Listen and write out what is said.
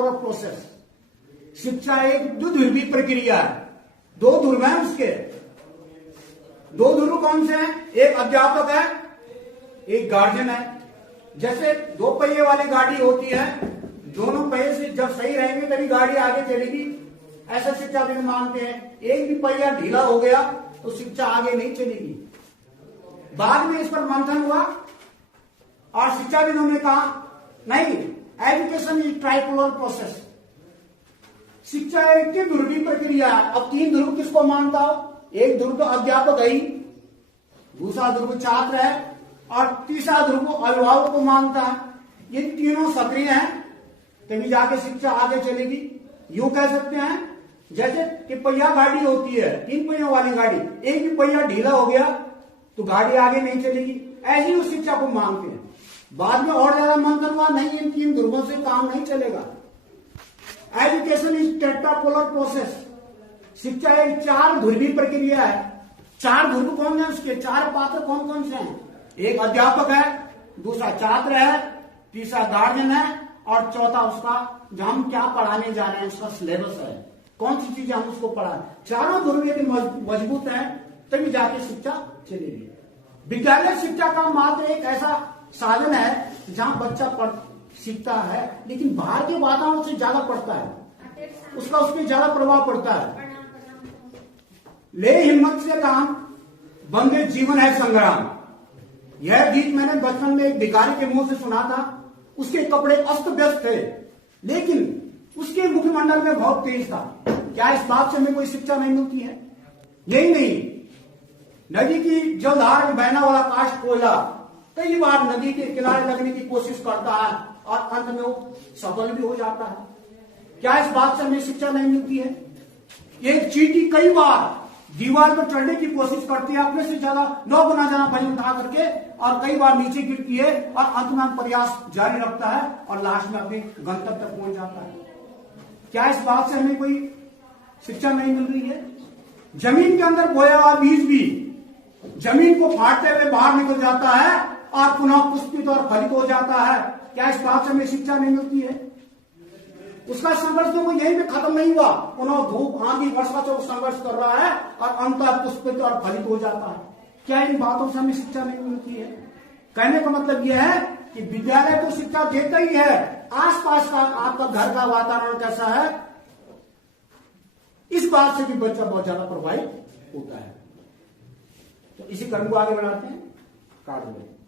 Tripolar process. शिक्षा एक द्विध्रुवी प्रक्रिया है, दो ध्रुव हैं उसके। दो ध्रुव कौन से हैं? एक अध्यापक है, एक गार्जियन है। जैसे दो पहिए वाली गाड़ी होती है, दोनों पहिए से जब सही रहेंगे तभी गाड़ी आगे चलेगी, ऐसा शिक्षाविद मानते हैं। एक भी पहिया ढीला हो गया तो शिक्षा आगे नहीं चलेगी। बाद में इस पर मंथन हुआ और शिक्षाविदों ने कहा नहीं, एजुकेशन इज ट्राइपोलर प्रोसेस। शिक्षा एक की ध्रुवीय प्रक्रिया है। अब तीन ध्रुव किसको मानता हो? एक ध्रुव तो अध्यापक है ही, दूसरा ध्रुव छात्र है और तीसरा ध्रुव अभिभावक को मानता है। ये तीनों सक्रिय हैं तभी जाके शिक्षा आगे चलेगी। यूं कह सकते हैं जैसे कि पहिया गाड़ी होती है, तीन पहियों वाली गाड़ी, एक भी पहिया ढीला हो गया तो गाड़ी आगे नहीं चलेगी। ऐसी उस शिक्षा को मानते हैं। बाद में और ज्यादा मंथन हुआ, नहीं इन तीन ध्रुवों से काम नहीं चलेगा। Education is tetrapolar process. शिक्षा एक चार ध्रुवीय प्रक्रिया है। चार ध्रुव कौन है उसके? चार पात्र कौन कौन से हैं? एक अध्यापक है, दूसरा छात्र है, तीसरा गार्जियन है और चौथा उसका जो हम क्या पढ़ाने जा रहे हैं उसका सिलेबस है, कौन सी चीजें हम उसको पढ़ा। चारों ध्रुव यदि मजबूत है तभी जाके शिक्षा चलेगी। विद्यालय शिक्षा का मात्र एक ऐसा साधन है जहां बच्चा सीखता है, लेकिन बाहर के वातावरण से ज्यादा पढ़ता है, उसका उस पर ज्यादा प्रभाव पड़ता है। ले हिम्मत से काम, बंदे जीवन है संग्राम। यह गीत मैंने बचपन में एक भिखारी के मुंह से सुना था। उसके कपड़े अस्त व्यस्त थे लेकिन उसके मुखमंडल में बहुत तेज था। क्या इस बात से हमें कोई शिक्षा नहीं मिलती है? यही नहीं, नदी की जलधार में बहना वाला काष्ठ कोयला कई बार नदी के किनारे लगने की कोशिश करता है और अंत में वो सफल भी हो जाता है। क्या इस बात से हमें शिक्षा नहीं मिलती है? एक चींटी कई बार दीवार पर चढ़ने की कोशिश करती है, अपने से ज्यादा 9 गुना ज्यादा वजन उठा करके, और कई बार नीचे गिरती है और अंत में प्रयास जारी रखता है और लास्ट में अपने गंतव्य तक पहुंच जाता है। क्या इस बात से हमें कोई शिक्षा नहीं मिल रही है? जमीन के अंदर बोया हुआ बीज भी जमीन को फाड़ते हुए बाहर निकल जाता है और पुनः पुष्पित और फलित हो जाता है। क्या इस बात से हमें शिक्षा नहीं मिलती है? उसका संघर्ष तो यहीं पे खत्म नहीं हुआ, पुनः धूप आंधी वर्षा से वो संघर्ष कर रहा है और अंततः पुष्पित और फलित हो जाता है। क्या इन बातों से हमें शिक्षा नहीं मिलती है? कहने का मतलब यह है कि विद्यालय तो शिक्षा देता ही है, आसपास का आपका घर का वातावरण कैसा है इस बात से भी बच्चा बहुत ज्यादा प्रभावित होता है। तो इसी क्रम को आगे बढ़ाते हैं। काट दें।